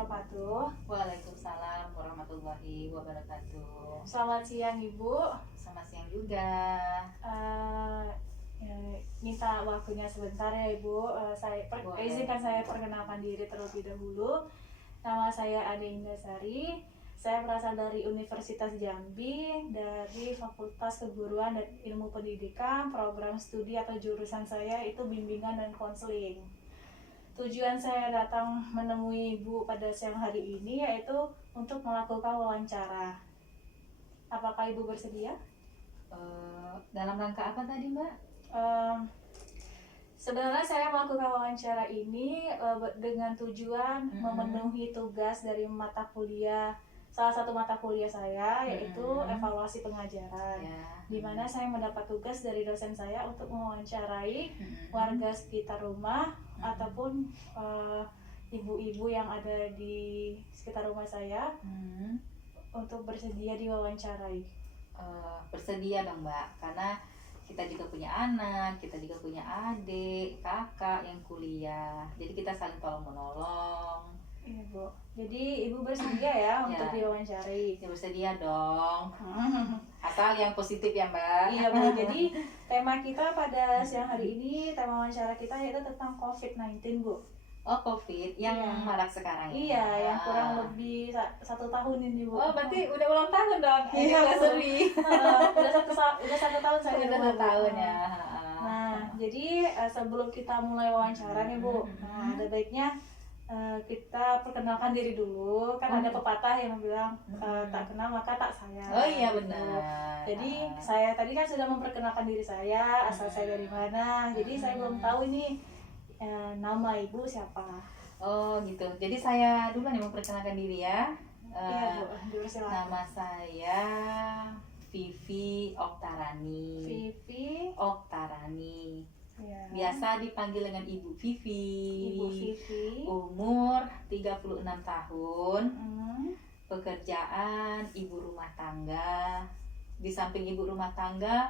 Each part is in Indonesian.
wabarakatuh. Waalaikumsalam warahmatullahi wabarakatuh. Selamat siang Ibu. Selamat siang juga. Eh, ya, minta waktunya sebentar ya Ibu. Izinkan saya perkenalkan diri terlebih dahulu. Nama saya Ade Indasari. Saya berasal dari Universitas Jambi, dari Fakultas Keguruan dan Ilmu Pendidikan. Program studi atau jurusan saya itu bimbingan dan konseling. Tujuan saya datang menemui Ibu pada siang hari ini yaitu untuk melakukan wawancara. Apakah Ibu bersedia? Dalam rangka apa tadi, Mbak? Sebenarnya saya melakukan wawancara ini dengan tujuan memenuhi tugas dari mata kuliah, salah satu mata kuliah saya yaitu evaluasi pengajaran, di mana saya mendapat tugas dari dosen saya untuk mewawancarai warga sekitar rumah ataupun ibu-ibu yang ada di sekitar rumah saya untuk bersedia diwawancarai. Bersedia dong, Mbak, karena kita juga punya anak, kita juga punya adik, kakak yang kuliah, jadi kita saling tolong menolong. Iya Bu, jadi Ibu bersedia ya untuk diwawancari? Ya bersedia dong, asal yang positif ya Mbak. Iya Bu, jadi tema kita pada siang hari ini, tema wawancara kita yaitu tentang COVID-19 Bu. Oh, COVID yang marak sekarang ya? Iya, yang kurang lebih 1 tahun ini Bu. Oh, berarti udah ulang tahun dong? Iya, seri. Udah 1 tahun saya udah 1 tahun ya. Nah, jadi sebelum kita mulai wawancara nih Bu, nah ada baiknya kita perkenalkan diri dulu. Kan ada pepatah yang bilang tak kenal maka tak sayang. Oh iya benar. Jadi saya tadi kan sudah memperkenalkan diri saya, asal saya dari mana. Jadi saya belum tahu ini nama Ibu siapa. Oh gitu. Jadi saya dulu nih memperkenalkan diri ya. Iya Bu, silakan. Nama saya Vivi Oktarani. Vivi Oktarani. Ya. Biasa dipanggil dengan Ibu Vivi. Ibu Vivi. Umur 36 tahun. Pekerjaan ibu rumah tangga. Di samping ibu rumah tangga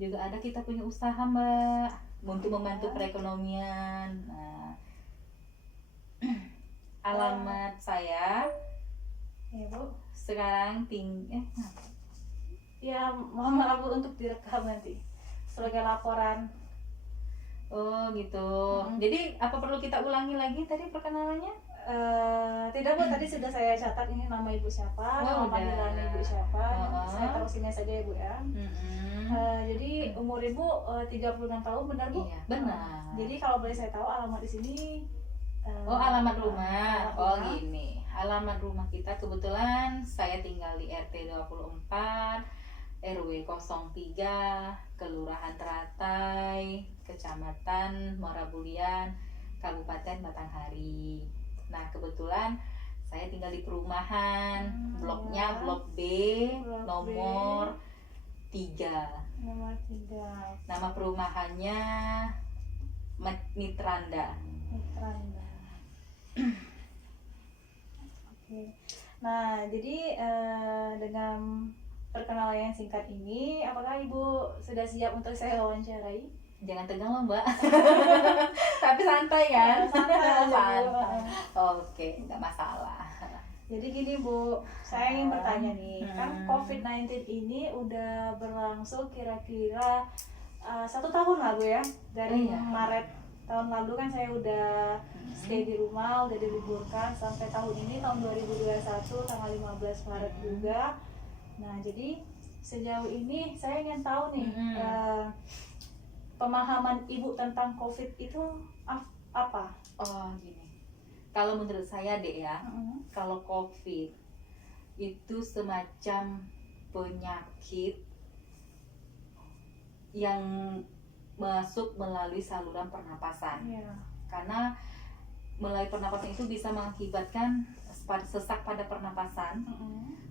juga ada kita punya usaha, Mbak, untuk membantu perekonomian. Nah, alamat saya ya Bu. sekarang Ya, mohon maaf Bu untuk direkam nanti sebagai laporan. Oh gitu. Jadi apa perlu kita ulangi lagi tadi perkenalannya? Tidak Bu, tadi sudah saya catat ini nama Ibu siapa, nama panggilan Ibu siapa. Saya taruh sini saja ya Bu ya. Jadi umur Ibu 36 tahun, benar Bu? Iya, benar. Jadi kalau boleh saya tahu alamat di sini. Alamat rumah. Gini. Alamat rumah kita kebetulan saya tinggal di RT 24 RW 03 Kelurahan Teratai, Kecamatan Morabulian, Kabupaten Batanghari. Nah, kebetulan saya tinggal di perumahan, bloknya Blok B, nomor 3. Nomor 3. Nama perumahannya Mitranda. Mitranda. Oke. Nah, jadi dengan perkenalan yang singkat ini, apakah Ibu sudah siap untuk saya wawancarai? Jangan tegang loh Mbak. Tapi santai kan? Santai. Oke, nggak masalah. Jadi gini Bu, saya ingin bertanya nih, kan COVID-19 ini udah berlangsung kira-kira 1 tahun lah Bu ya. Dari Maret tahun lalu kan saya udah stay di rumah, udah diliburkan sampai tahun ini, tahun 2021 tanggal 15 Maret juga. Nah, jadi sejauh ini saya ingin tahu nih, pemahaman Ibu tentang COVID itu apa? Oh gini, kalau menurut saya deh ya, kalau COVID itu semacam penyakit yang masuk melalui saluran pernapasan. Karena melalui pernapasan itu bisa mengakibatkan sesak pada pernapasan.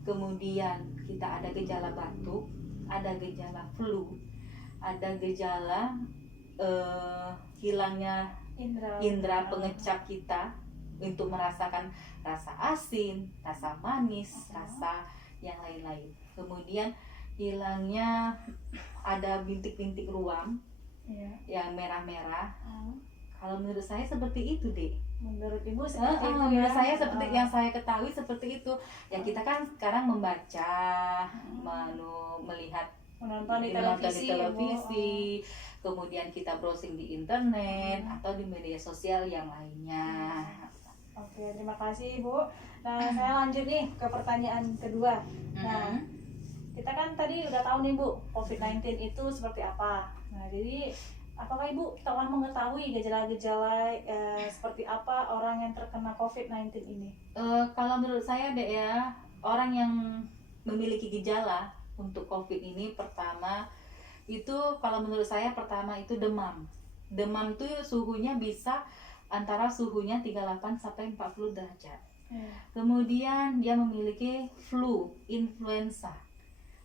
Kemudian kita ada gejala batuk, ada gejala flu, ada gejala hilangnya indera pengecap kita untuk merasakan rasa asin, rasa manis, rasa yang lain-lain. Kemudian hilangnya ada bintik-bintik ruam yang merah-merah. Kalau menurut saya seperti itu, Dek. Menurut Ibu seperti itu ya? Menurut saya seperti yang saya ketahui seperti itu. Ya kita kan sekarang membaca, melihat, menonton di menonton televisi, di ya, Bu? televisi, kemudian kita browsing di internet atau di media sosial yang lainnya. Oke, terima kasih Ibu. Nah, saya lanjut nih ke pertanyaan kedua. Nah, kita kan tadi udah tahu nih Bu, COVID-19 itu seperti apa. Nah, jadi apakah Ibu telah mengetahui gejala-gejala seperti apa orang yang terkena COVID-19 ini? Kalau menurut saya, Dek, ya, orang yang memiliki gejala untuk COVID ini pertama itu, kalau menurut saya pertama itu demam. Demam tuh suhunya bisa antara suhunya 38 sampai 40 derajat. Kemudian dia memiliki flu, influenza,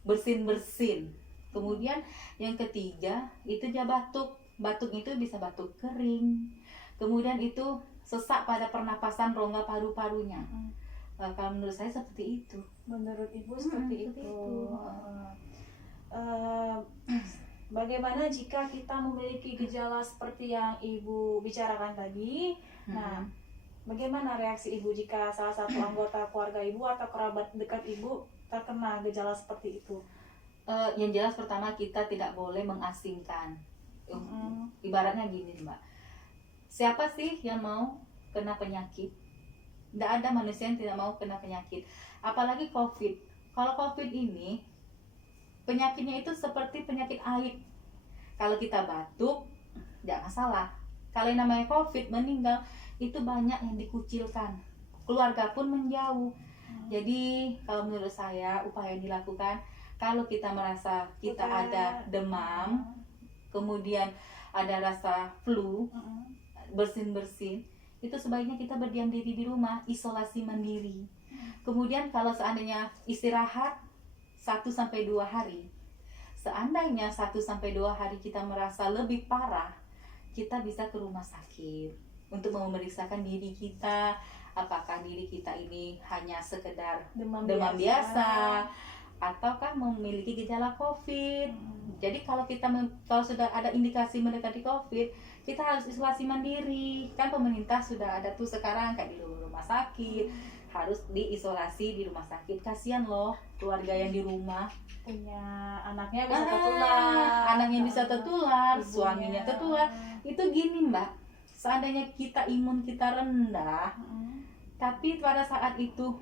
bersin-bersin. Kemudian yang ketiga itu dia batuk. Batuk itu bisa batuk kering. Kemudian itu sesak pada pernapasan rongga paru-parunya. Kalau menurut saya seperti itu. Menurut Ibu seperti itu. Bagaimana jika kita memiliki gejala seperti yang Ibu bicarakan tadi? Nah, bagaimana reaksi Ibu jika salah satu anggota keluarga Ibu atau kerabat dekat Ibu terkena gejala seperti itu? Yang jelas pertama kita tidak boleh mengasingkan. Ibaratnya gini, Mbak. Siapa sih yang mau kena penyakit? Tidak ada manusia yang tidak mau kena penyakit. Apalagi COVID. Kalau COVID ini penyakitnya itu seperti penyakit aib. Kalau kita batuk, tidak masalah. Kalau yang namanya COVID meninggal, itu banyak yang dikucilkan. Keluarga pun menjauh. Jadi kalau menurut saya upaya yang dilakukan, kalau kita merasa kita ada demam, kemudian ada rasa flu, bersin-bersin, itu sebaiknya kita berdiam diri di rumah, isolasi mandiri. Kemudian kalau seandainya istirahat 1-2 hari, seandainya 1-2 hari kita merasa lebih parah, kita bisa ke rumah sakit untuk memeriksakan diri kita, apakah diri kita ini hanya sekedar demam biasa ataukah memiliki gejala COVID. Jadi kalau sudah ada indikasi mendekati COVID, kita harus isolasi mandiri. Kan pemerintah sudah ada tuh sekarang kayak di rumah sakit, harus diisolasi di rumah sakit. Kasihan loh keluarga yang di rumah punya anaknya bisa tertular, anaknya bisa tertular, suaminya tertular. Itu gini, Mbak, seandainya imun kita rendah, tapi pada saat itu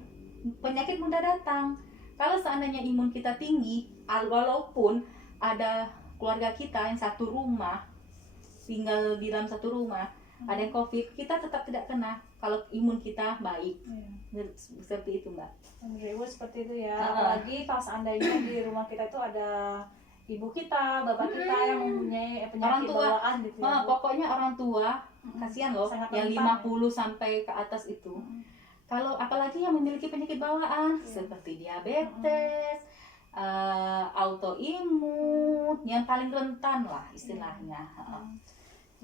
penyakit mudah datang. Kalau seandainya imun kita tinggi, walaupun ada keluarga kita yang satu rumah, tinggal di dalam satu rumah, ada yang COVID, kita tetap tidak kena kalau imun kita baik. Seperti itu, Mbak. Menurut Ibu seperti itu ya. Apalagi kalau seandainya di rumah kita itu ada ibu kita, bapak kita yang mempunyai penyakit bawaan gitu ya. Pokoknya orang tua, kasihan loh, sangat yang 50 sampai ke atas itu. Kalau apalagi yang memiliki penyakit bawaan seperti diabetes, autoimun, yang paling rentan lah istilahnya.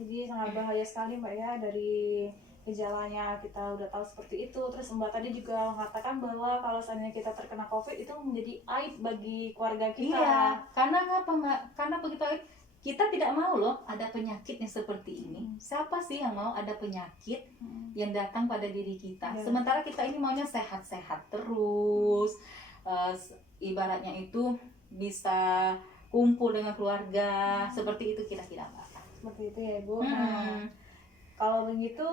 Jadi sangat bahaya sekali, Mbak, ya, dari gejalanya kita udah tahu seperti itu. Terus Mbak tadi juga mengatakan bahwa kalau seandainya kita terkena COVID itu menjadi aib bagi keluarga kita. Iya, karena apa, Mbak? Karena begitu aib, kita tidak mau loh ada penyakit yang seperti ini. Siapa sih yang mau ada penyakit yang datang pada diri kita? Sementara kita ini maunya sehat-sehat terus, ibaratnya itu bisa kumpul dengan keluarga, seperti itu kira-kira, Mbak. Seperti itu ya, Bu. Nah, kalau begitu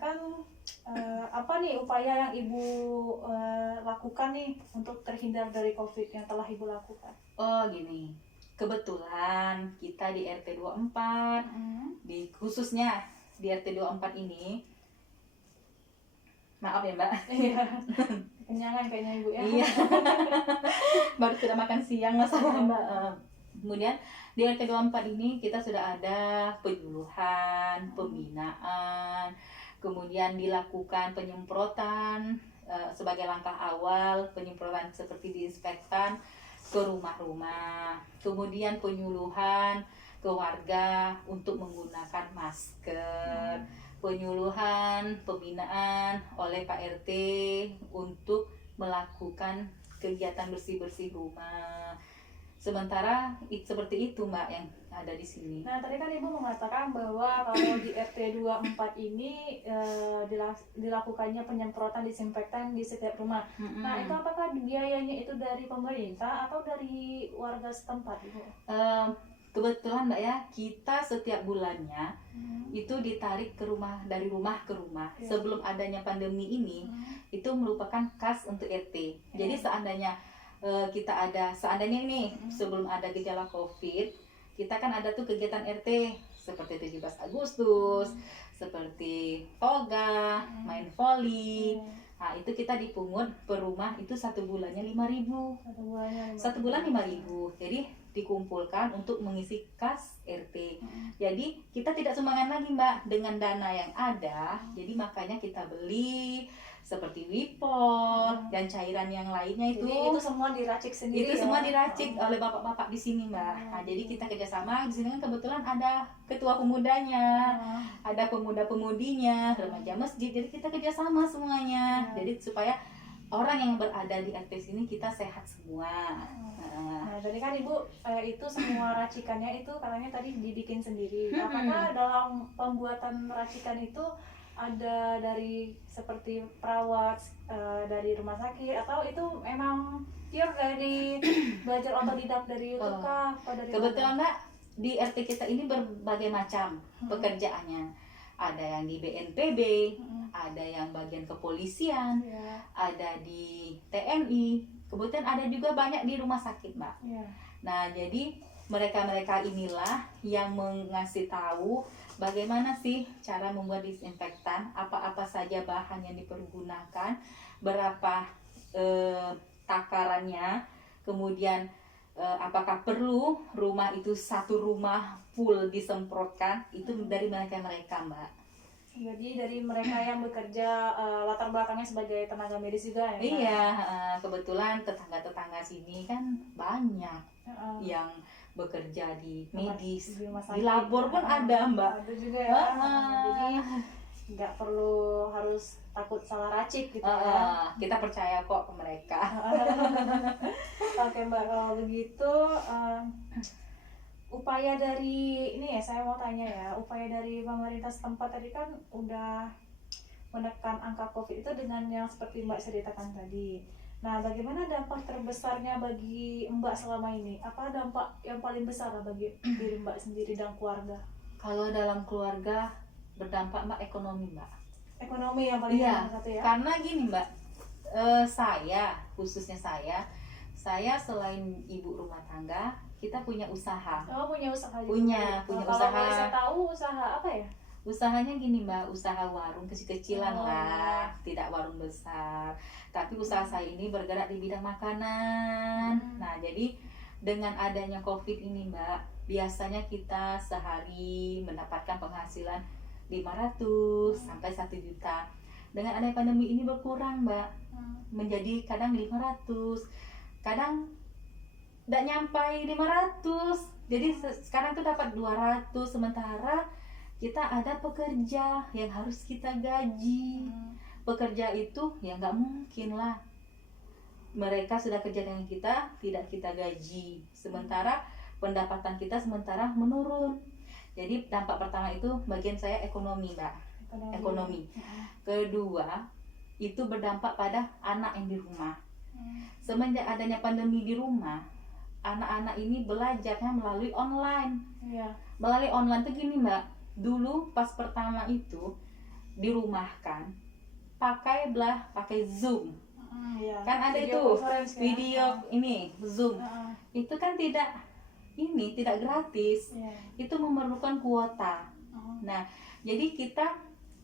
kan apa nih upaya yang Ibu lakukan nih untuk terhindar dari COVID yang telah Ibu lakukan? Oh gini, kebetulan kita di RT 24, khususnya di RT 24 ini, maaf ya, Mbak. Iya. Kenyangan kayaknya Ibu ya. Iya. Baru sudah makan siang masalah, Mbak. Kemudian di RT 24 ini kita sudah ada penyuluhan, pembinaan, kemudian dilakukan penyemprotan sebagai langkah awal, penyemprotan seperti diinspektan ke rumah-rumah, kemudian penyuluhan ke warga untuk menggunakan masker, penyuluhan, pembinaan oleh Pak RT untuk melakukan kegiatan bersih-bersih rumah. Sementara seperti itu Mbak yang ada di sini. Nah, tadi kan Ibu mengatakan bahwa kalau di RT 24 ini dilakukannya penyemprotan disinfektan di setiap rumah. Nah, itu apakah biayanya itu dari pemerintah atau dari warga setempat, Ibu? Kebetulan Mbak ya, kita setiap bulannya itu ditarik ke rumah, dari rumah ke rumah. Sebelum adanya pandemi ini, itu merupakan kas untuk RT. Jadi seandainya seandainya ini sebelum ada gejala COVID, kita kan ada tuh kegiatan RT seperti 17 Agustus, seperti toga, main voli. Nah, itu kita dipungut per rumah itu 1 bulannya 5.000. 1 bulan 5.000. Jadi dikumpulkan untuk mengisi kas RT. Jadi kita tidak sumbangan lagi Mbak dengan dana yang ada. Jadi makanya kita beli seperti Wipol dan cairan yang lainnya itu. Jadi itu semua diracik sendiri. Itu semua diracik oleh bapak-bapak di sini Mbak. Nah, jadi kita kerjasama di sini kan kebetulan ada ketua pemudanya, ada pemuda-pemudinya, remaja masjid. Jadi kita kerjasama semuanya. Jadi supaya orang yang berada di RT sini kita sehat semua. Nah, jadi kan Ibu itu semua racikannya itu katanya tadi dibikin sendiri. Apakah dalam pembuatan racikan itu ada dari seperti perawat dari rumah sakit atau itu emang pure dari belajar otodidak dari YouTube kah? Dari kebetulan Mbak di RT kita ini berbagai macam pekerjaannya. Ada yang di BNPB, ada yang bagian kepolisian, ada di TNI. Kebetulan ada juga banyak di rumah sakit Mbak. Nah jadi mereka-mereka inilah yang mengasih tahu bagaimana sih cara membuat disinfektan, apa-apa saja bahan yang dipergunakan, berapa takarannya, kemudian apakah perlu rumah itu satu rumah full disemprotkan, itu dari mereka-mereka Mbak. Jadi dari mereka yang bekerja latar belakangnya sebagai tenaga medis juga ya? Iya, kebetulan tetangga-tetangga sini kan banyak yang bekerja di medis, di labor pun ada Mbak. Ada juga ya. Jadi nggak perlu harus takut salah racik gitu ya. Kita percaya kok ke mereka. Oke Mbak, kalau begitu upaya dari ini ya, saya mau tanya ya, upaya dari pemerintah setempat tadi kan udah menekan angka COVID itu dengan yang seperti Mbak ceritakan tadi. Nah, bagaimana dampak terbesarnya bagi Mbak selama ini? Apa dampak yang paling besar bagi diri Mbak sendiri dan keluarga? Kalau dalam keluarga berdampak Mbak ekonomi Mbak. Ekonomi yang paling satu ya? Karena gini Mbak, khususnya saya selain ibu rumah tangga, kita punya usaha. Oh, punya usaha juga. Punya usaha. Kalau saya tahu usaha apa ya? Usahanya gini Mbak, usaha warung kecil-kecilan lah, tidak warung besar. Tapi usaha saya ini bergerak di bidang makanan. Nah, jadi dengan adanya COVID ini Mbak, biasanya kita sehari mendapatkan penghasilan 500 sampai 1 juta. Dengan adanya pandemi ini berkurang Mbak, menjadi kadang 500, kadang tidak nyampai 500. Jadi sekarang tuh dapat 200, sementara kita ada pekerja yang harus kita gaji. Pekerja itu ya nggak mungkin lah mereka sudah kerja dengan kita tidak kita gaji, sementara pendapatan kita sementara menurun. Jadi dampak pertama itu bagian saya ekonomi Mbak. Ekonomi. Kedua itu berdampak pada anak yang di rumah. Semenjak adanya pandemi di rumah, anak-anak ini belajarnya melalui online. Melalui online tuh gini Mbak, dulu pas pertama itu dirumahkan pakai Zoom. Kan ada video itu video ini Zoom. Itu kan tidak gratis. Itu memerlukan kuota. Nah, jadi kita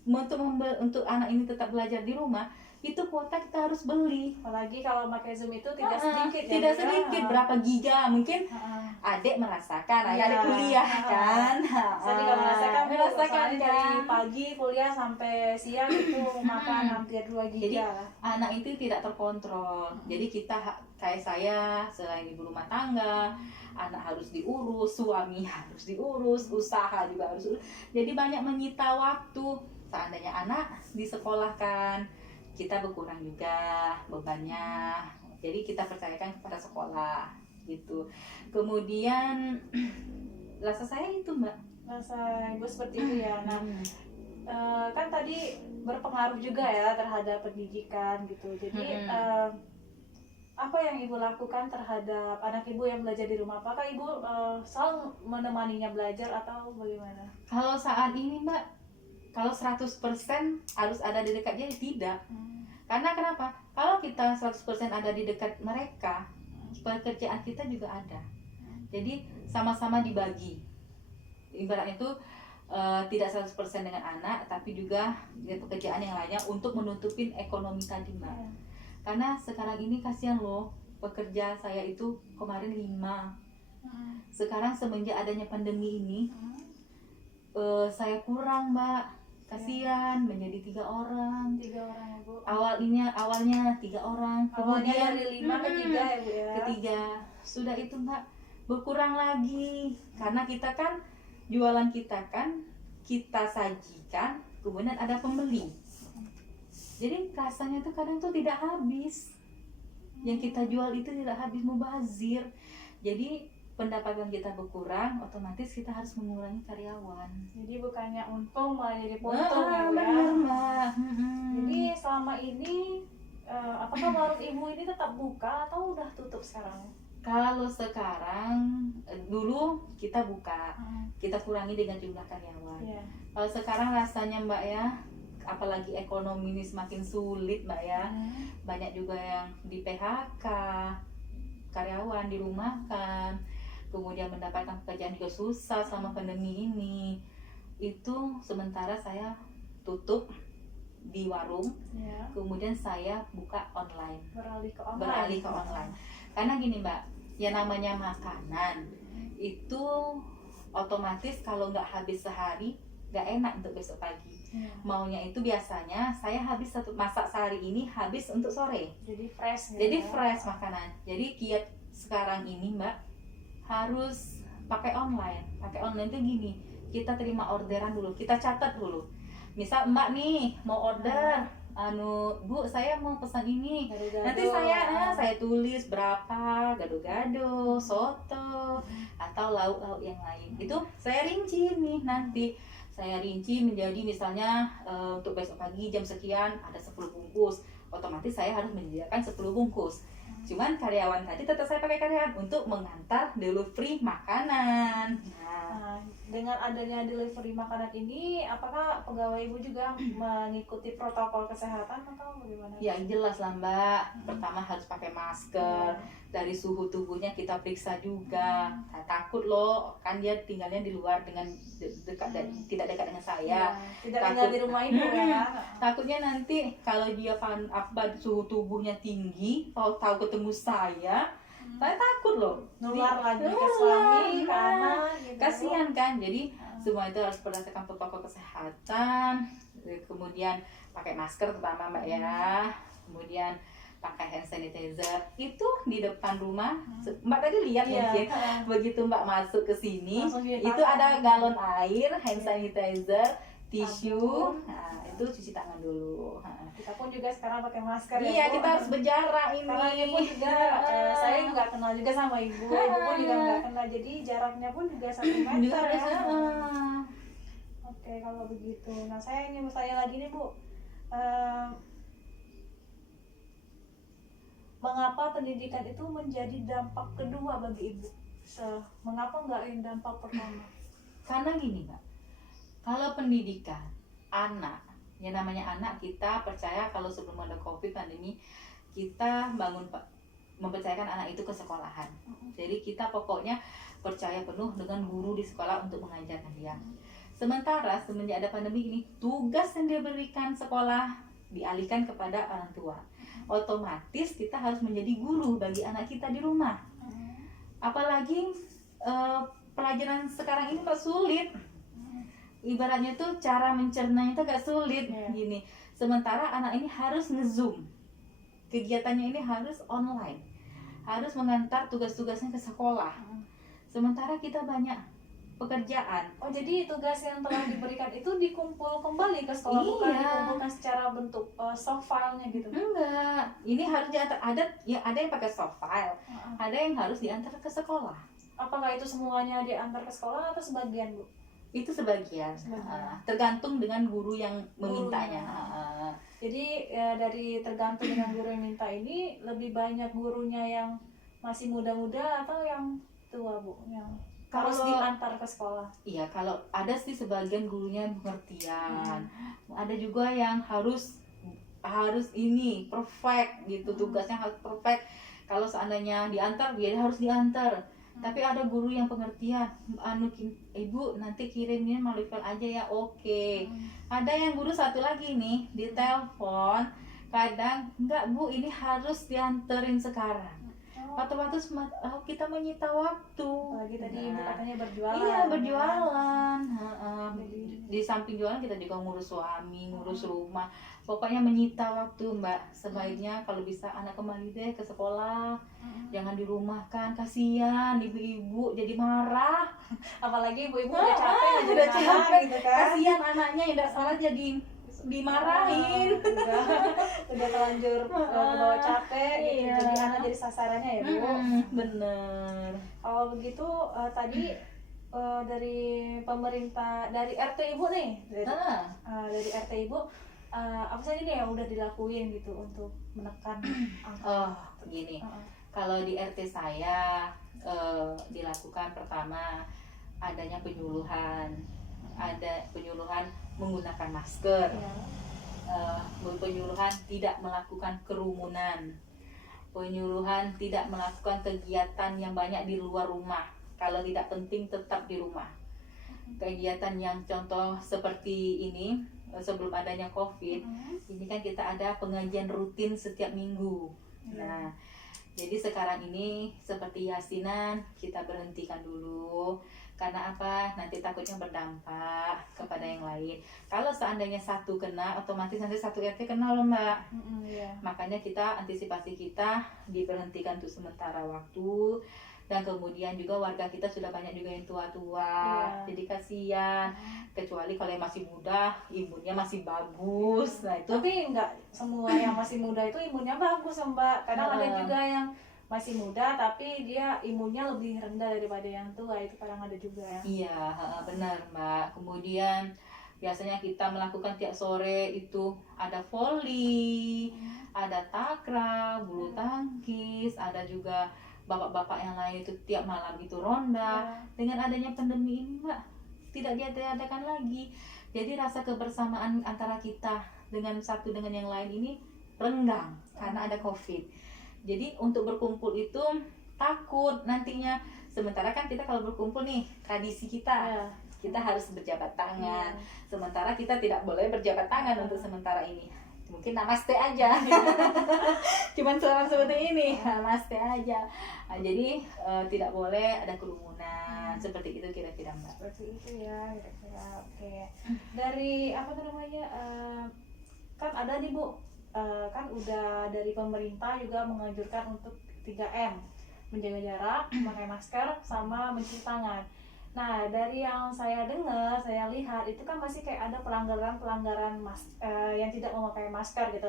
untuk anak ini tetap belajar di rumah, itu kuota kita harus beli. Apalagi kalau pakai Zoom itu tidak sedikit ya. Tidak sedikit, berapa giga mungkin adik merasakan, adik kuliah kan. Saya juga merasakan kan. Dari pagi kuliah sampai siang itu makan hampir 2 giga. Jadi anak itu tidak terkontrol. Jadi kita kayak saya selain ibu rumah tangga, anak harus diurus, suami harus diurus, usaha juga harus diurus. Jadi banyak menyita waktu. Seandainya anak disekolahkan, kita berkurang juga bebannya. Jadi kita percayakan kepada sekolah. gitu. Kemudian rasa saya itu Mbak. Rasa ibu seperti itu ya. Nah, Hmm. kan tadi berpengaruh juga ya terhadap pendidikan gitu. Jadi apa yang ibu lakukan terhadap anak ibu yang belajar di rumah? Apakah ibu selalu menemaninya belajar atau bagaimana? Kalau saat ini Mbak, kalau 100% harus ada di dekat dia, tidak. Karena kenapa? Kalau kita 100% ada di dekat mereka, pekerjaan kita juga ada. Jadi sama-sama dibagi. Ibaratnya itu tidak 100% dengan anak, tapi juga pekerjaan yang lainnya untuk menutupin ekonomi tadi Mbak. Karena sekarang ini kasihan loh, pekerja saya itu kemarin 5. Sekarang semenjak adanya pandemi ini, saya kurang Mbak. Kasihan, menjadi 3 orang. 3 orang ya Bu. Awalnya 3 orang, Awalnya kemudian dari 5 ke 3 ya Bu ya. ketiga. Sudah itu Mbak, berkurang lagi. Karena kita kan, jualan kita kan, kita sajikan, kemudian ada pembeli. Jadi rasanya tuh kadang tuh tidak habis. Yang kita jual itu tidak habis, mubazir. Jadi pendapatan kita berkurang, otomatis kita harus mengurangi karyawan. Jadi bukannya untung malah jadi puntung ya Bu ya. Benar Mbak. Jadi selama ini apakah warung ibu ini tetap buka atau udah tutup sekarang? Kalau sekarang, dulu kita buka, kita kurangi dengan jumlah karyawan. Iya. Kalau sekarang rasanya Mbak ya, apalagi ekonomi ini semakin sulit Mbak ya, banyak juga yang di PHK, karyawan dirumahkan, kemudian mendapatkan pekerjaan juga susah sama pandemi ini. Itu sementara saya tutup di warung, Ya. kemudian saya buka online, Beralih ke online. karena gini Mbak, ya namanya makanan itu otomatis kalau nggak habis sehari nggak enak untuk besok pagi. Ya. Maunya itu biasanya saya habis satu masak sehari ini habis untuk sore, Jadi fresh. jadi ya. fresh makanan. Jadi kiat sekarang ini Mbak harus pakai online. Pakai online tuh gini, kita terima orderan dulu, kita catat dulu. Misal Mbak nih mau order, Bu saya mau pesan ini, Gado-gado. nanti saya tulis berapa, gado-gado, soto, atau lauk-lauk yang lain. Itu saya rinci nih, nanti saya rinci menjadi misalnya untuk besok pagi jam sekian ada 10 bungkus, otomatis saya harus menyediakan 10 bungkus. Cuman karyawan tadi tetap saya pakai karyawan untuk mengantar delivery makanan. Nah, dengan adanya delivery makanan ini, apakah pegawai ibu juga mengikuti protokol kesehatan atau bagaimana? Ya jelas lah Mbak, pertama harus pakai masker, dari suhu tubuhnya kita periksa juga. Nah, takut loh, kan dia tinggalnya di luar dengan tidak dekat dengan saya. Tidak tinggal di rumah ibu ya. Takutnya nanti kalau dia suhu tubuhnya tinggi, tahu ketemu saya takut loh. Nular lagi ke suami, ke anak, gitu. Kasihan kan, jadi semua itu harus berdasarkan protokol kesehatan. Kemudian pakai masker pertama Mbak ya, kemudian pakai hand sanitizer itu di depan rumah. Mbak tadi lihat mungkin begitu Mbak masuk ke sini itu ada galon air, hand sanitizer, tisu. Nah, itu cuci tangan dulu. Kita pun juga sekarang pakai masker Iya, ya Bu. kita harus berjarak ini. Karena ini pun juga saya nggak kenal juga sama ibu pun juga nggak kenal, jadi jaraknya pun juga 1 meter ya. Oke, kalau begitu. Nah, saya ingin bertanya lagi nih Bu, mengapa pendidikan itu menjadi dampak kedua bagi ibu? Mengapa nggak yang dampak pertama? Karena gini Mbak, kalau pendidikan anak, yang namanya anak, kita percaya kalau sebelum ada COVID pandemi, kita mempercayakan anak itu ke sekolahan. Jadi kita pokoknya percaya penuh dengan guru di sekolah untuk mengajarkan dia. Sementara semenjak ada pandemi ini, tugas yang diberikan sekolah dialihkan kepada orang tua. Otomatis kita harus menjadi guru bagi anak kita di rumah. Apalagi pelajaran sekarang ini Mbak sulit. Ibaratnya tuh cara mencernanya itu agak sulit gini. Sementara anak ini harus nge-zoom, kegiatannya ini harus online, harus mengantar tugas-tugasnya ke sekolah. Sementara kita banyak pekerjaan. Oh, jadi tugas yang telah diberikan itu dikumpul kembali ke sekolah, bukan Iya. dikumpulkan secara bentuk soft file-nya gitu. Enggak, ini harus diantar, ada yang pakai soft file, Heeh. ada yang harus diantar ke sekolah. Apakah itu semuanya diantar ke sekolah atau sebagian, Bu? Itu sebagian. Sebagian. Tergantung dengan guru yang memintanya. Gurunya. Jadi ya, dari tergantung dengan guru yang minta ini, lebih banyak gurunya yang masih muda-muda atau yang tua, Bu, yang harus Kalau- diantar ke sekolah? Iya, kalau ada sih sebagian gurunya yang pengertian. Ada juga yang harus ini perfect gitu, tugasnya harus perfect. Kalau seandainya diantar, dia harus diantar. Tapi ada guru yang pengertian, ibu nanti kirimin melalui file aja ya, oke. Ada yang guru satu lagi nih di telepon, kadang enggak bu, ini harus dianterin sekarang. Waktu-waktu kita menyita waktu. Apalagi tadi Ibu Nah, katanya berjualan. iya berjualan. Jadi, Di samping jualan kita juga ngurus suami, ngurus rumah. Pokoknya menyita waktu mbak. Sebaiknya kalau bisa anak kembali deh ke sekolah. Jangan dirumahkan, kasihan ibu-ibu jadi marah. apalagi ibu-ibu udah capek, Ah, jadi udah marah capek. gitu kan. Kasihan anaknya yang tidak salah jadi dimarahin. Udah terlanjur kebawa capek gitu. Iya. Jadi anak jadi sasarannya ya, Bu. Bener. Kalau begitu tadi dari pemerintah, dari RT Ibu nih, dari RT Ibu apa saja nih yang udah dilakuin gitu untuk menekan angka? Oh, begini. Heeh. Kalau di RT saya dilakukan pertama adanya penyuluhan, ada penyuluhan menggunakan masker, Ya. penyuluhan tidak melakukan kerumunan, penyuluhan tidak melakukan kegiatan yang banyak di luar rumah. Kalau tidak penting tetap di rumah. Kegiatan yang contoh seperti ini sebelum adanya COVID, ini kan kita ada pengajian rutin setiap minggu. Nah, jadi sekarang ini seperti yasinan kita berhentikan dulu. Karena apa? Nanti takutnya berdampak kepada yang lain. Kalau seandainya satu kena, otomatis nanti satu RT kena loh mbak. Iya. Makanya kita antisipasi kita diberhentikan untuk sementara waktu. Dan kemudian juga warga kita sudah banyak juga yang tua-tua. Iya. Jadi kasihan. Kecuali kalau yang masih muda, imunnya masih bagus. Nah itu Tapi enggak semua yang masih muda itu imunnya bagus ya, Mbak. Kadang ada Heeh. juga yang masih muda tapi dia imunnya lebih rendah daripada yang tua, itu kadang ada juga ya. Iya, benar Mbak. Kemudian biasanya kita melakukan tiap sore itu ada voli, ada takraw, bulu tangkis, ada juga bapak-bapak yang lain itu tiap malam itu ronda. Ya. Dengan adanya pandemi ini Mbak, tidak diadakan lagi. Jadi rasa kebersamaan antara kita dengan satu dengan yang lain ini renggang karena ada COVID. Jadi untuk berkumpul itu takut nantinya. Sementara kan kita kalau berkumpul nih tradisi kita, Ya. kita harus berjabat tangan. Iya. Sementara kita tidak boleh berjabat tangan untuk sementara ini. Mungkin namaste aja. Cuman salam seperti ini, namaste aja. Nah, jadi tidak boleh ada kerumunan seperti itu kira-kira Mbak. Seperti itu ya, kira-kira. Oke. Dari apa tuh namanya? Kan ada nih Bu, kan udah dari pemerintah juga menganjurkan untuk 3M, menjaga jarak, memakai masker, sama mencuci tangan. Nah, dari yang saya dengar, saya lihat itu kan masih kayak ada pelanggaran yang tidak memakai masker gitu.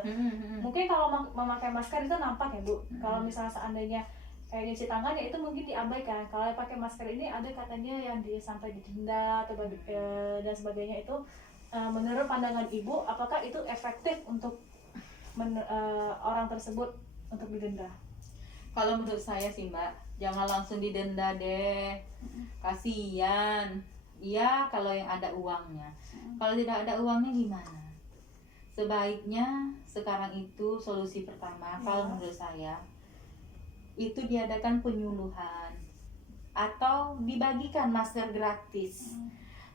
Mungkin kalau memakai masker itu nampak ya Bu. Kalau misalnya seandainya kayak nyuci tangan ya itu mungkin diabaikan. Kalau pakai masker ini ada katanya yang sampai didenda atau dan sebagainya itu. Menurut pandangan Ibu, apakah itu efektif untuk orang tersebut untuk didenda? Kalau menurut saya sih Mbak, jangan langsung didenda deh. Kasihan. Iya kalau yang ada uangnya. Kalau tidak ada uangnya gimana? Sebaiknya sekarang itu solusi pertama, kalau menurut saya itu diadakan penyuluhan atau dibagikan masker gratis.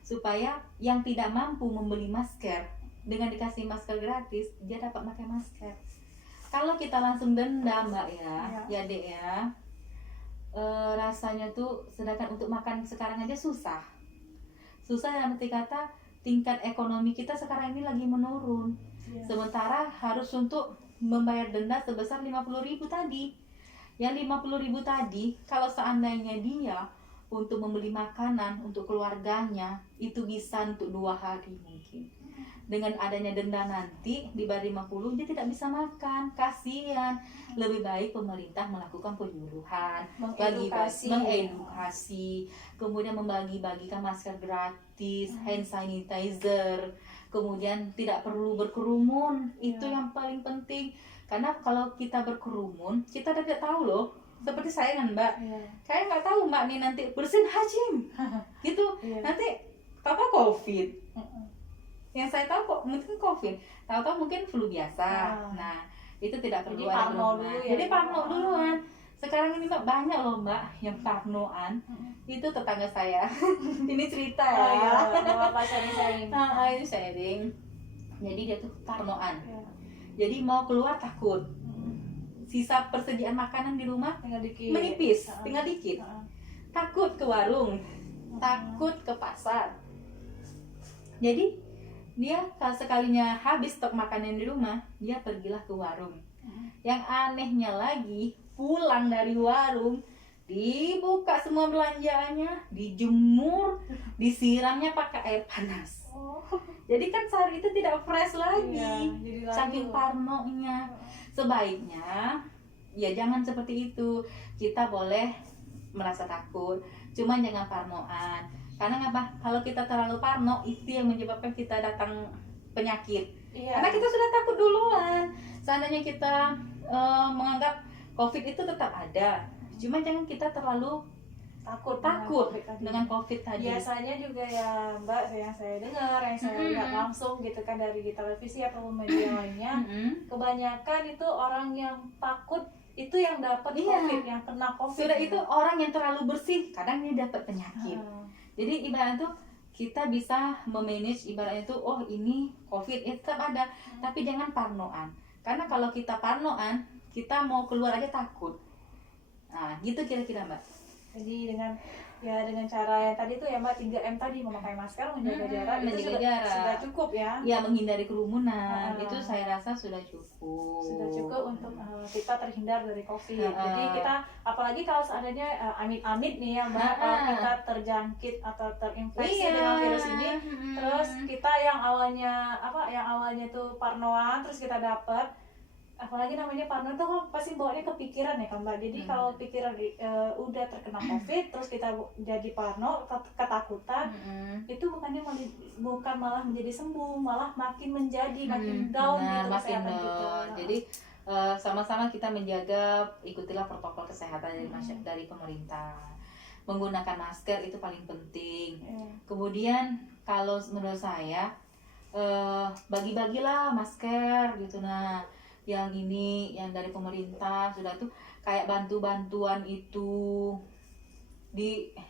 Supaya yang tidak mampu membeli masker, dengan dikasih masker gratis dia dapat pakai masker. Kalau kita langsung denda Mbak ya Dek ya, rasanya tuh sedangkan untuk makan sekarang aja susah yang arti kata tingkat ekonomi kita sekarang ini lagi menurun. Sementara harus untuk membayar denda sebesar 50.000 tadi. Yang 50.000 tadi kalau seandainya dia untuk membeli makanan untuk keluarganya itu bisa untuk 2 hari mungkin. Dengan adanya denda nanti di bawah 50 dia tidak bisa makan, kasihan. Lebih baik pemerintah melakukan penyuluhan, mengedukasi, kemudian membagi-bagikan masker gratis, hand sanitizer, kemudian tidak perlu berkerumun. Itu yang paling penting. Karena kalau kita berkerumun, kita tidak tahu loh. Seperti saya kan Mbak, saya nggak tahu Mbak nih nanti bersin hajim gitu, nanti papa COVID. Yang saya tahu kok mungkin COVID, tahu-tahu mungkin flu biasa. Nah itu tidak perlu ada kerumun. Jadi parno duluan. Sekarang ini Mbak banyak loh Mbak yang parnoan. Itu tetangga saya. Ini cerita ya. Apa sharing-sharing. Nah, ini sharing. Jadi dia tuh parnoan. Jadi mau keluar takut. Sisa persediaan makanan di rumah tinggal dikit. menipis, tinggal dikit. Takut ke warung, takut ke pasar. Jadi dia kalau sekalinya habis stok makanan di rumah, dia pergilah ke warung. Yang anehnya lagi, pulang dari warung, dibuka semua belanjaannya, dijemur, disiramnya pakai air panas. Jadi kan sehari itu tidak fresh lagi, saking parnonya. Sebaiknya ya jangan seperti itu. Kita boleh merasa takut, cuman jangan parnoan. Karena apa? Kalau kita terlalu parno, itu yang menyebabkan kita datang penyakit. Karena kita sudah takut duluan. Seandainya kita menganggap COVID itu tetap ada, cuma jangan kita terlalu takut dengan COVID tadi. Biasanya juga ya Mbak, yang saya dengar, yang saya lihat langsung gitu kan dari televisi atau media lainnya, kebanyakan itu orang yang takut itu yang dapat COVID, yang kena COVID. Sudah itu orang yang terlalu bersih, kadang dia dapat penyakit. Jadi ibaratnya tuh kita bisa memanage ibaratnya tuh, oh ini COVID tetap ada, tapi jangan parnoan. Karena kalau kita parnoan, kita mau keluar aja takut. Nah, gitu kira-kira Mbak. Jadi dengan cara yang tadi tuh ya Mbak, 3M tadi, memakai masker, menjaga jarak, itu sudah cukup ya. Ya, menghindari kerumunan, itu saya rasa sudah cukup. Sudah cukup untuk kita terhindar dari COVID. Jadi kita, apalagi kalau seandainya amit-amit nih ya Mbak, kalau kita terjangkit atau terinfeksi dengan virus ini, terus kita yang awalnya tuh parnoan, terus kita dapat, apalagi namanya parno itu kan pasti bawanya kepikiran ya kan Mbak. Jadi kalau pikiran udah terkena COVID terus kita jadi parno, ketakutan, itu bukan malah menjadi sembuh, malah makin makin down gitu kesehatan kita. Jadi sama-sama kita menjaga, ikutilah protokol kesehatan dari pemerintah. Menggunakan masker itu paling penting. Kemudian kalau menurut saya bagi-bagilah masker gitu. Nah, yang ini yang dari pemerintah sudah tuh kayak bantuan itu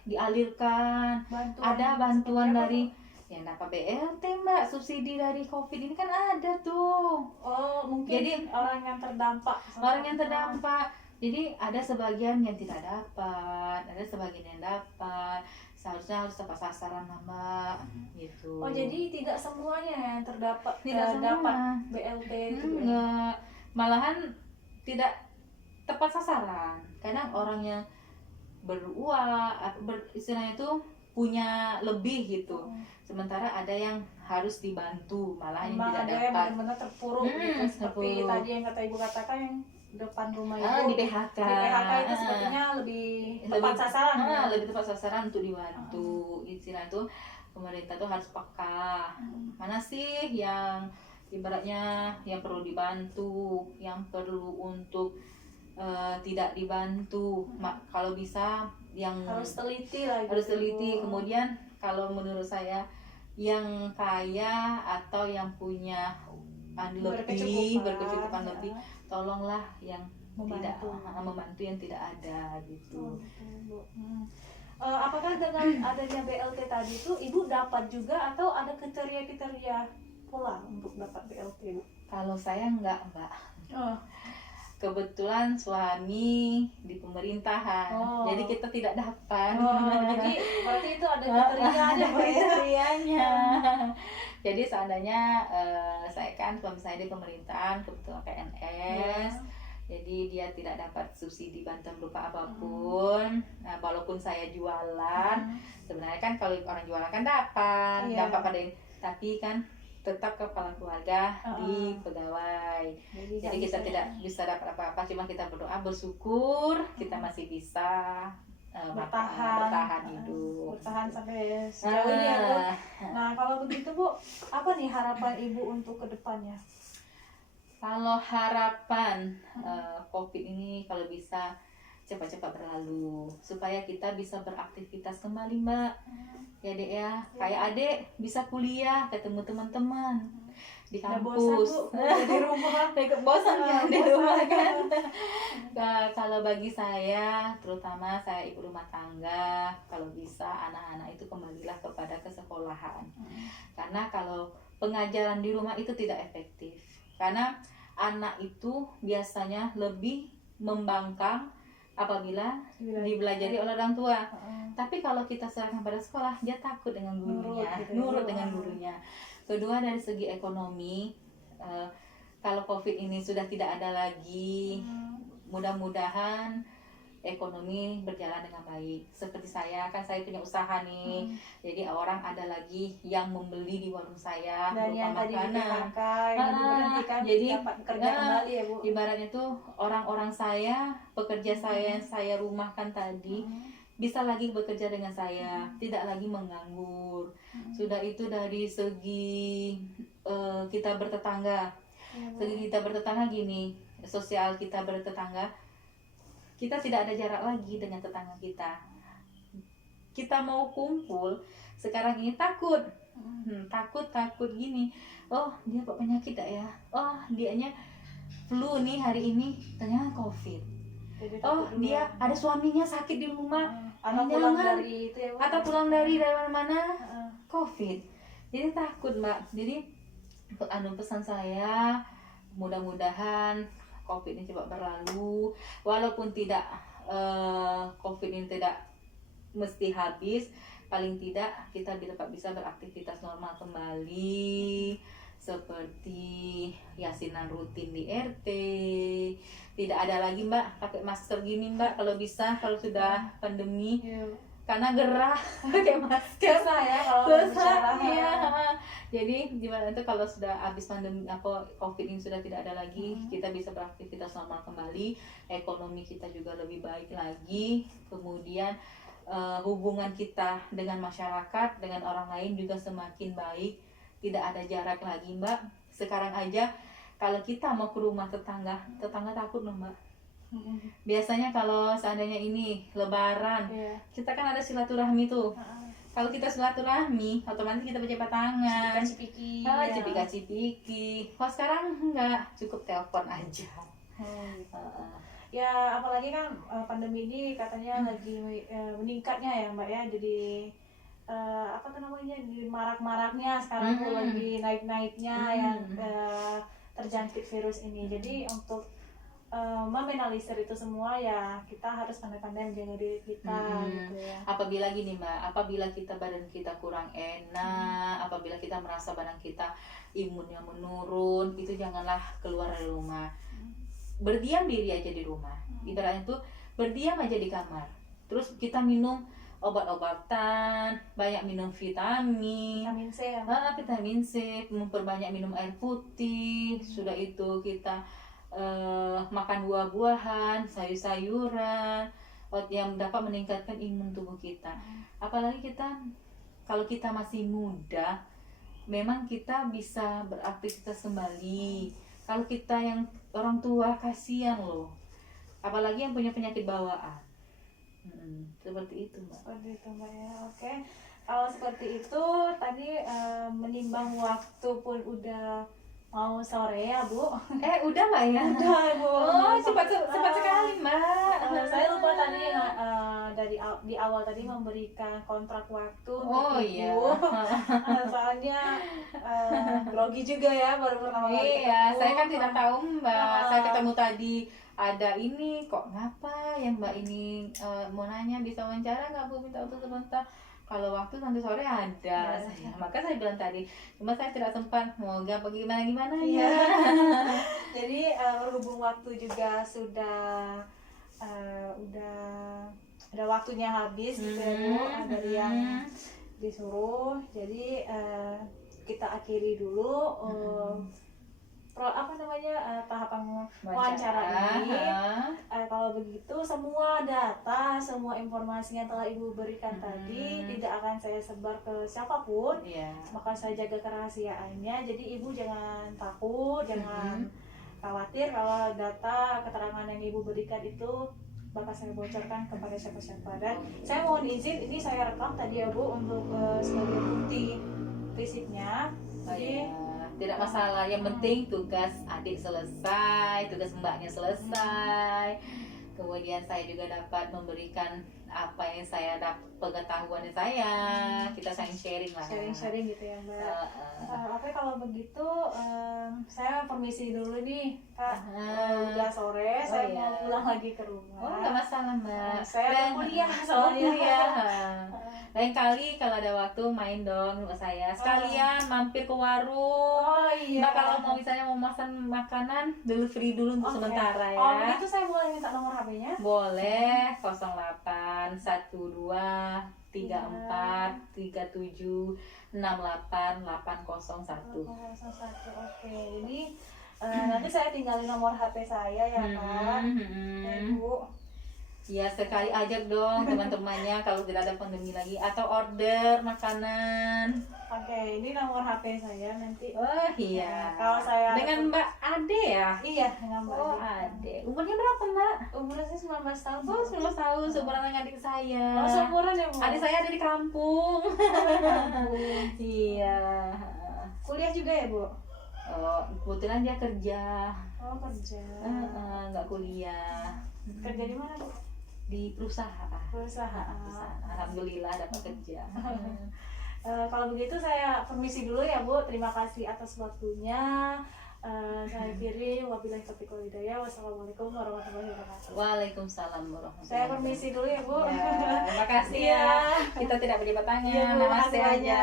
dialirkan. Ada bantuan dari yang dapat BLT Mbak, subsidi dari COVID ini kan ada tuh. Oh, mungkin jadi orang yang terdampak. Jadi ada sebagian yang tidak dapat, ada sebagian yang dapat. Seharusnya harus tepat sasaran Mbak, gitu. Oh, jadi tidak semuanya yang dapat BLT itu. Enggak, malahan tidak tepat sasaran. Kadang orang yang istilahnya itu punya lebih gitu. Sementara ada yang harus dibantu, malah yang tidak dapat. Ada yang benar-benar terpuruk gitu. Seperti tadi yang kata Ibu katakan, yang depan rumah di PHK. Di PHK itu sepertinya lebih tepat sasaran. Lebih tepat sasaran untuk dibantu. Istilah itu pemerintah tuh harus peka. Mana sih yang ibaratnya yang perlu dibantu, yang perlu untuk tidak dibantu. Kalau bisa yang harus teliti lah. Harus teliti. Kemudian kalau menurut saya yang kaya atau yang punya berkecukupan lebih, tolonglah yang membantu yang tidak ada gitu. Apakah dengan adanya BLT tadi itu Ibu dapat juga atau ada kriteria pula untuk dapat BLT Bu? Kalau saya enggak Mbak. Kebetulan suami di pemerintahan, jadi kita tidak dapat. Jadi berarti itu ada kriterianya. Jadi seandainya saya kan suami saya di pemerintahan, kebetulan PNS, Jadi dia tidak dapat subsidi bantuan berupa apapun. Nah, walaupun saya jualan, sebenarnya kan kalau orang jualan kan dapat, Iya. dampak pada ini. Tapi kan tetap kepala keluarga di pegawai. Jadi kita tidak bisa dapat apa-apa, cuma kita berdoa, bersyukur kita masih bisa bertahan hidup. Bertahan sampai sejauh ini ya Bu. Nah kalau begitu Bu, apa nih harapan Ibu untuk kedepannya? Kalau harapan COVID ini kalau bisa cepat-cepat berlalu supaya kita bisa beraktivitas kembali Mbak. Ya Dek ya, kayak Adek bisa kuliah, ketemu teman-teman di kampus. Di rumah. Bosan kan di Bosan. rumah kan. Kalau bagi saya, terutama saya ibu rumah tangga, kalau bisa anak-anak itu kembalilah kepada kesekolahan. Karena kalau pengajaran di rumah itu tidak efektif. Karena anak itu biasanya lebih membangkang apabila dibelajari oleh orang tua. Tapi kalau kita serahkan pada sekolah, dia takut dengan gurunya, nurut dengan gurunya. Kedua, dari segi ekonomi, kalau COVID ini sudah tidak ada lagi, mudah-mudahan ekonomi berjalan dengan baik. Seperti saya, kan saya punya usaha nih, jadi orang ada lagi yang membeli di warung saya Dan yang tadi di-PHK, yang diberhentikan, jadi dapat kerja kembali ya Bu. Ibaratnya tuh orang-orang saya, pekerja saya yang saya rumahkan tadi, bisa lagi bekerja dengan saya, tidak lagi menganggur. Sudah itu dari segi kita bertetangga. Segi kita bertetangga gini, sosial kita bertetangga, kita tidak ada jarak lagi dengan tetangga kita. Kita mau kumpul, sekarang ini takut. Takut gini. Oh, dia kok penyakit ya? Oh, dianya flu nih hari ini, ternyata COVID. Jadi Oh, dia ada suaminya sakit di rumah. atau pulang dari itu ya Bu. Atau pulang dari mana-mana, COVID. Jadi takut Mbak. Jadi pesan saya, mudah-mudahan COVID ini cepat berlalu. Walaupun tidak COVID ini tidak mesti habis, paling tidak kita dapat bisa beraktivitas normal kembali, seperti yasinan rutin di RT. Tidak ada lagi Mbak pakai masker gini Mbak, kalau bisa, kalau sudah pandemi. Karena gerah pakai masker. Susah ya kalau Susah, bicara. iya. Jadi gimana itu kalau sudah habis pandemi COVID ini sudah tidak ada lagi, kita bisa beraktivitas normal kembali, ekonomi kita juga lebih baik lagi, kemudian hubungan kita dengan masyarakat, dengan orang lain juga semakin baik, tidak ada jarak lagi Mbak. Sekarang aja kalau kita mau ke rumah tetangga takut loh Mbak. Biasanya kalau seandainya ini Lebaran, kita kan ada silaturahmi tuh. Kalau kita silaturahmi, otomatis kita berjabat tangan, cipika-cipiki. Kalau sekarang enggak, cukup telepon aja. Ya apalagi kan pandemi ini katanya lagi meningkatnya ya Mbak ya, jadi apa tuh namanya, di marak-maraknya sekarang tuh lagi naik-naiknya yang terjangkit virus ini. Jadi untuk meminimalisir itu semua ya kita harus pandai-pandai menjaga diri kita gitu ya. Apabila gini Mbak, apabila kita badan kita kurang enak, apabila kita merasa badan kita imunnya menurun, itu janganlah keluar dari rumah. Berdiam diri aja di rumah. Ibaratnya tuh berdiam aja di kamar. Terus kita minum obat-obatan, banyak minum vitamin C ya. Vitamin C, memperbanyak minum air putih. Sudah itu kita makan buah-buahan, sayur-sayuran yang dapat meningkatkan imun tubuh kita. Apalagi kalau kita masih muda, memang kita bisa beraktivitas kembali. Kalau kita yang orang tua, kasihan loh, apalagi yang punya penyakit bawaan. Seperti itu Mbak. Seperti itu Mbak ya. Oke. Kalau seperti itu tadi menimbang waktu pun udah mau sore ya Bu. Udah Mbak ya? Udah Bu. Oh, cepat sekali Mbak. Saya lupa tadi di awal tadi memberikan kontrak waktu untuk Ibu. Soalnya grogi juga ya, baru pertama kali Iya, ketemu. saya kan tidak tahu Mbak. Saya ketemu tadi ada ini, kok ngapa ya Mbak ini mau nanya, bisa wawancara nggak Bu, minta waktu sebentar. Kalau waktu nanti sore ada, maka saya bilang tadi, cuma saya tidak sempat, mau gak gimana ya. Jadi berhubung waktu juga sudah udah waktunya habis gitu ya Bu, dari yang disuruh. Jadi kita akhiri dulu tahapan wawancara ini. Kalau begitu semua data, semua informasi yang telah Ibu berikan tadi tidak akan saya sebar ke siapapun. Maka saya jaga kerahasiaannya. Jadi Ibu jangan takut, jangan khawatir kalau data keterangan yang Ibu berikan itu bakal saya bocorkan kepada siapa-siapa. Dan saya mohon izin, ini saya rekam tadi ya Bu untuk sebagai bukti fisiknya. Jadi tidak masalah, yang penting tugas adik selesai, tugas mbaknya selesai, kemudian saya juga dapat memberikan apa yang saya dapat, pengetahuan saya, kita saling sharing lah, sharing gitu ya Mbak. Oke, kalau begitu saya permisi dulu nih Kak. Udah sore, saya mau pulang lagi ke rumah. Nggak masalah Mbak, saya kuliah soalnya. Lain kali kalau ada waktu main dong sama saya, sekalian mampir ke warung. Mbak kalau mau misalnya mau pesan makanan, delivery dulu untuk sementara ya. Begitu saya boleh minta nomor HP-nya? Boleh, 08 12 34 37 68 801. Oke, jadi nanti saya tinggalin nomor HP saya ya Kak. Ibu. Ya sekali ajak dong teman-temannya kalau tidak ada pandemi lagi, atau order makanan. Oke, ini nomor HP saya nanti. Oh iya. Kalau saya dengan Mbak Ade ya? Iya, dengan Mbak Ade. Umurnya berapa Mbak? Umurnya saya 19 tahun. 19 tahun, seumuran dengan adik saya. Seumuran ya Bu? Adik saya ada di kampung. Iya. Kuliah juga ya Bu? Kebetulan dia kerja. Kerja. Nggak kuliah. Kerja di mana Bu? Di perusahaan. Alhamdulillah dapat kerja. Kalau begitu saya permisi dulu ya Bu. Terima kasih atas waktunya. Saya akhiri, wabillahi taufiq wal hidayah. Wassalamualaikum warahmatullahi wabarakatuh. Waalaikumsalam warahmatullahi wabarakatuh. Saya permisi dulu ya Bu. Terima kasih ya. Kita tidak berjabat tangan. Iya, Bu, Namaste makasih aja.